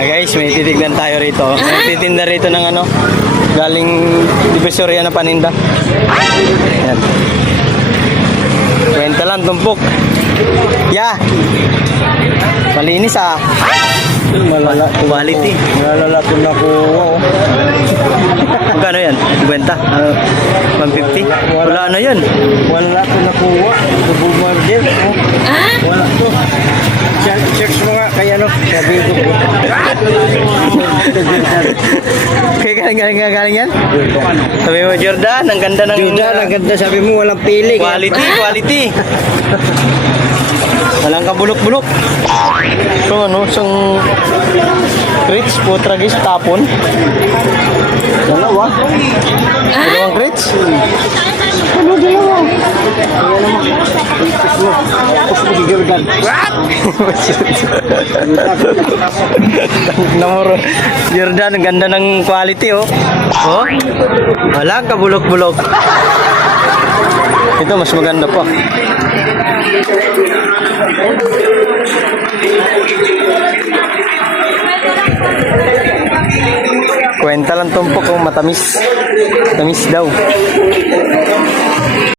Guys, may titignan tayo rito. May titinda rito ng ano, galing Divisoria na paninda. Yan. Kwenta lang, tumpok. Yeah. Malinis ah. Malala. Quality. Malala ko na ko. Magkano yan? Kwenta? 150? Wala na yan. Wala ko nakuha. Bumardil. Wala to. Search mo nga kaya no. Sabi ko. Kaya galing yan? Sabi mo, Jordan, ang ganda ng... Jordan, ang ganda. Sabi mo walang pili. Quality, quality. Walang kabulok-bulok. So ano, isang crates po, tragis, tapon. Dalawa. Dalawang crates. Dalawa. Ayan naman. Tapos mo si Jordan. Namuro. Jordan, ang ganda ng quality oh. Oh, walang kabulok-bulok. Ito, mas maganda pa. Kwenta lang tumpok kung matamis. Tamis daw.